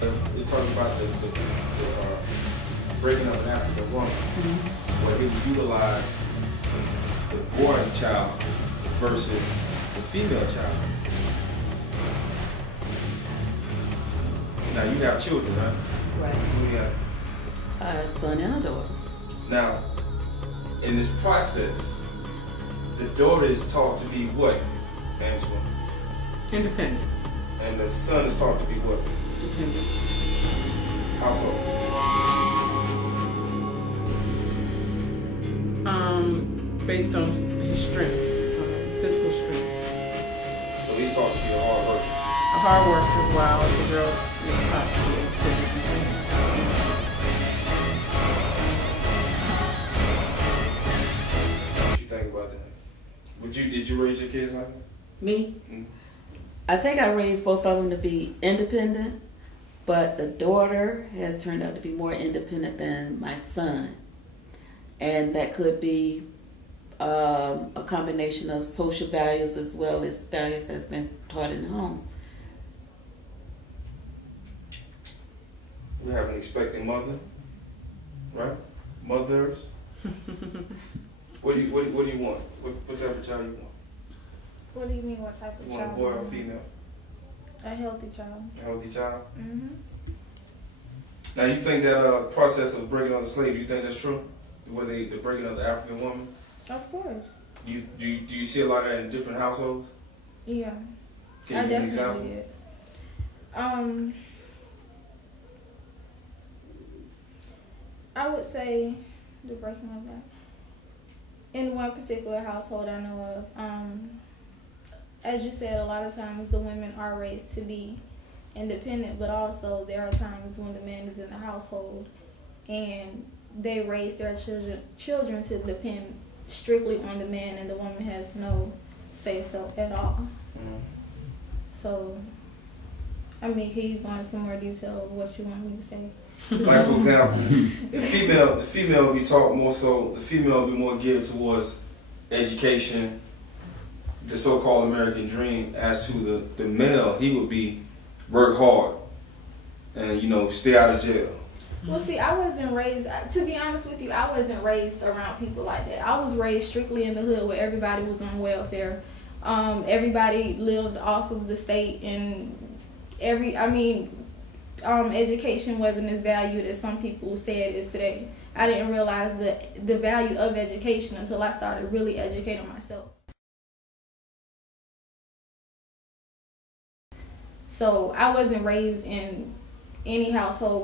We're talking about the breaking up an African woman, where he would utilize the boy child versus the female child. Now you have children, right? Right. Who do you have? A son and a daughter. Now, in this process, the daughter is taught to be what, Angela? Independent. And the son is taught to be what? Dependent. Household. Based on his strengths, physical strength. So he's taught to be a hard worker. A hard worker while the girl is taught to be educated. What you think about that? Did you raise your kids like that? Me? Mm-hmm. I think I raised both of them to be independent, but the daughter has turned out to be more independent than my son. And that could be a combination of social values as well as values that's been taught in home. We have an expecting mother, right? Mothers. What do you want? What type of child you want? What do you mean, what type of You child? want a boy or female? A healthy child. A healthy child? Mm-hmm. Now you think that process of breaking up the slave, you think that's true? Where the breaking up the African woman? Of course. Do you see a lot of that in different households? Yeah. Can you give an example? Did. I would say the breaking of that. In one particular household I know of, as you said, a lot of times the women are raised to be independent, but also there are times when the man is in the household and they raise their children to depend strictly on the man, and the woman has no say-so at all. Mm-hmm. So, I mean, can you go into some more detail of what you want me to say? Like, for example, the female will be taught more so, the female will be more geared towards education, the so-called American dream, as to the male, he would be work hard and, stay out of jail. Well, see, I wasn't raised, to be honest with you, I wasn't raised around people like that. I was raised strictly in the hood where everybody was on welfare. Everybody lived off of the state, and education wasn't as valued as some people say it is today. I didn't realize the value of education until I started really educating myself. So I wasn't raised in any household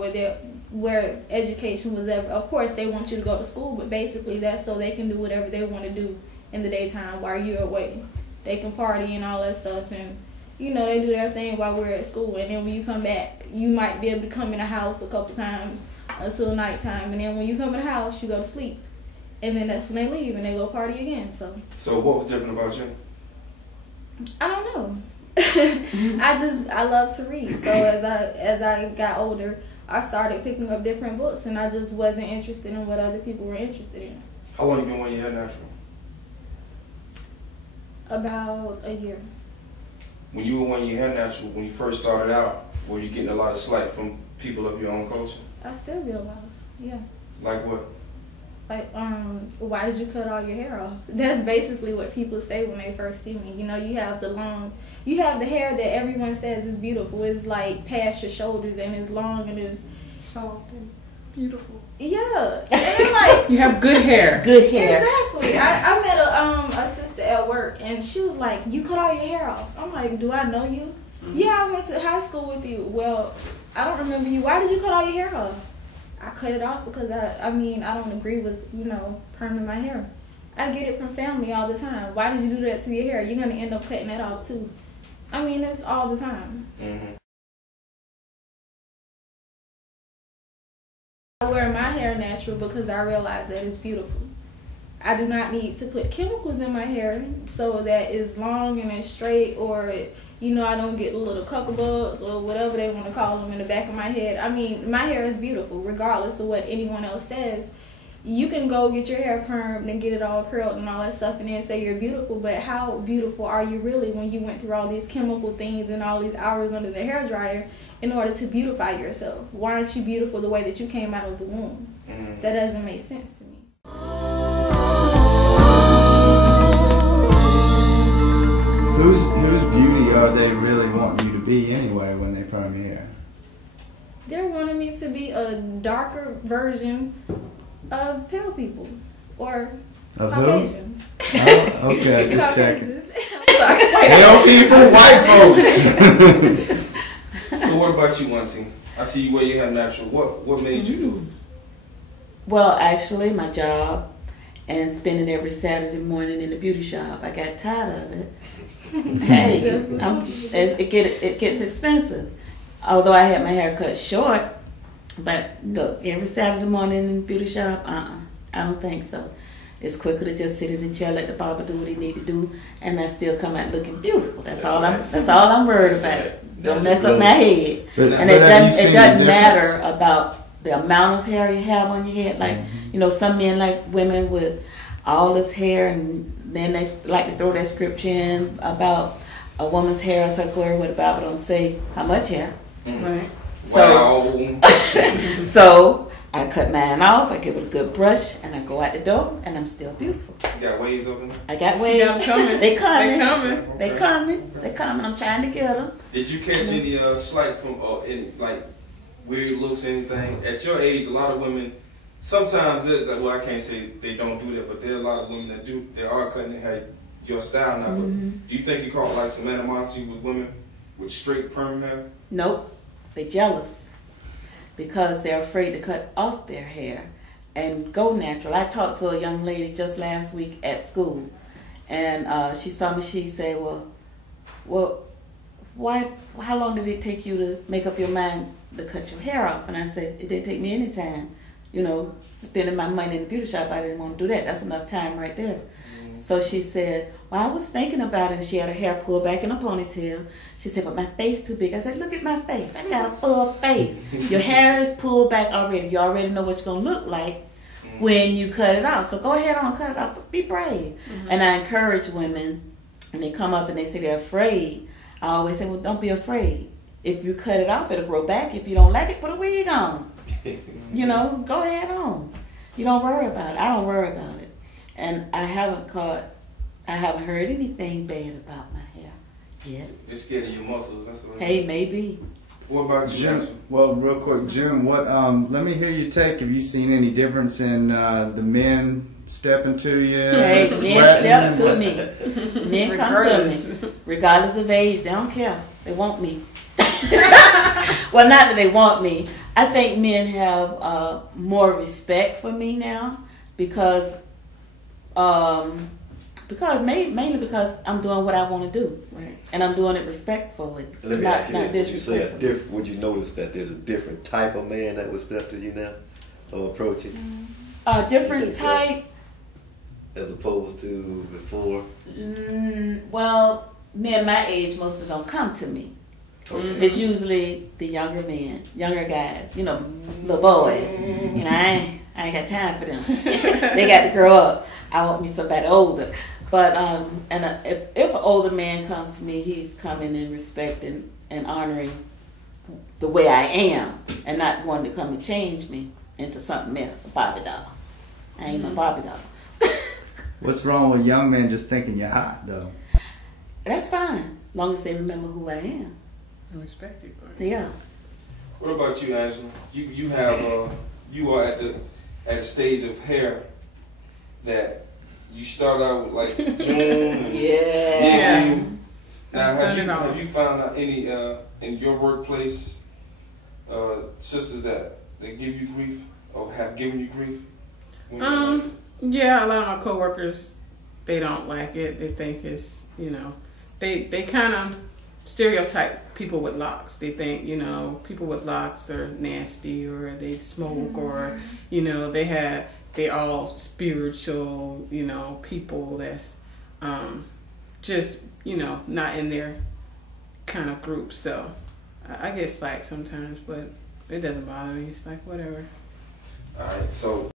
where education was ever. Of course, they want you to go to school, but basically that's so they can do whatever they want to do in the daytime while you're away. They can party and all that stuff, and they do their thing while we're at school. And then when you come back, you might be able to come in the house a couple times until nighttime, and then when you come in the house, you go to sleep, and then that's when they leave and they go party again. So what was different about you? I don't know. I love to read. So as I got older, I started picking up different books, and I just wasn't interested in what other people were interested in. How long you been wearing your hair natural? About a year. When you were wearing your hair natural, when you first started out, were you getting a lot of slack from people of your own culture? I still get a lot of, yeah. Like what? Like, why did you cut all your hair off? That's basically what people say when they first see me. You have the hair that everyone says is beautiful. It's like past your shoulders, and it's long, and it's Soft and beautiful. Yeah. And it's like you have good hair. Good hair. Exactly. I met a sister at work, and she was like, "You cut all your hair off." I'm like, "Do I know you?" Mm-hmm. Yeah, I went to high school with you. Well, I don't remember you. Why did you cut all your hair off? I cut it off because I don't agree with, perming my hair. I get it from family all the time. Why did you do that to your hair? You're going to end up cutting it off too. It's all the time. Mm-hmm. I wear my hair natural because I realize that it's beautiful. I do not need to put chemicals in my hair so that it's long and it's straight, or I don't get little cuckabugs or whatever they want to call them in the back of my head. My hair is beautiful regardless of what anyone else says. you can go get your hair permed and get it all curled and all that stuff and then say you're beautiful, but how beautiful are you really when you went through all these chemical things and all these hours under the hair dryer in order to beautify yourself? Why aren't you beautiful the way that you came out of the womb? That doesn't make sense to me. Whose beauty are they really wanting you to be anyway when they perm your hair? They're wanting me to be a darker version of pale people or Of Caucasians. Who? Oh, okay, just checking. Sorry. Pale people, white folks. So what about you, Auntie? I see you wear your hair natural. What made you do it? Well, actually, my job and spending every Saturday morning in the beauty shop, I got tired of it. Hey, it gets expensive. Although I had my hair cut short, but look, every Saturday morning in the beauty shop, I don't think so. It's quicker to just sit in the chair, let the barber do what he need to do, and I still come out looking beautiful. That's all I'm worried about. Don't mess up my head. And it doesn't matter about the amount of hair you have on your head. Like, you know, some men like women with all this hair, and then they like to throw that scripture in about a woman's hair is her glory, where the Bible don't say how much hair. Right. So, so I cut mine off, I give it a good brush, and I go out the door, and I'm still beautiful. You got waves over there? I got She waves. got 'em coming. They coming. They coming. They coming. They coming. I'm trying to get them. Did you catch any slight from any like weird looks, anything? At your age, a lot of women, sometimes, well, I can't say they don't do that, but there are a lot of women that do. They are cutting their hair your style now. But do you think you caught like some animosity with women with straight perm hair? Nope. They jealous because they're afraid to cut off their hair and go natural. I talked to a young lady just last week at school, and she saw me. She said, well, why? How long did it take you to make up your mind to cut your hair off? And I said, it didn't take me any time. You know, spending my money in the beauty shop, I didn't want to do that. That's enough time right there. So she said, well, I was thinking about it, and she had her hair pulled back in a ponytail. She said, but my face too big. I said, look at my face. I got a full face. Your hair is pulled back already. You already know what you're going to look like when you cut it off. So go ahead on, cut it off, but be brave. And I encourage women, and they come up and they say they're afraid. I always say, well, don't be afraid. If you cut it off, it'll grow back. If you don't like it, put a wig on. You know, go ahead on. You don't worry about it. I don't worry about it. And I haven't heard anything bad about my hair yet. You're scared of your muscles, that's what. Hey, maybe. What about you, June? Well, real quick, June, let me hear your take. Have you seen any difference in the men stepping to you? Hey, men step to me. Men come to me. Regardless of age, they don't care. They want me. Well, not that they want me. I think men have more respect for me now because mainly because I'm doing what I want to do, Right. and I'm doing it respectfully. Let me ask you this: disrespectful. would you notice that there's a different type of man that would step to you now or approach you? Different type. As opposed to before? Well, men my age mostly don't come to me. Okay. It's usually the younger men, younger guys, you know, little boys. You know, I ain't got time for them. They got to grow up. I want me somebody older. But if an older man comes to me, he's coming in respecting and honoring the way I am, and not wanting to come and change me into something else, a Barbie doll. I ain't no Barbie doll. What's wrong with young men just thinking you're hot, though? That's fine, as long as they remember who I am. I respect you. Yeah. What about you, Angela? You have you are at the stage of hair that you start out with like June. And Yeah. Now have you found out any in your workplace sisters that give you grief or have given you grief? Yeah, a lot of my coworkers, they don't like it. They think it's, you know, they kind of stereotype people with locks. They think, you know, people with locks are nasty or they smoke or, you know, they all spiritual, you know, people that's just, you know, not in their kind of group. So I get slack sometimes, but it doesn't bother me. It's like, whatever. All right, so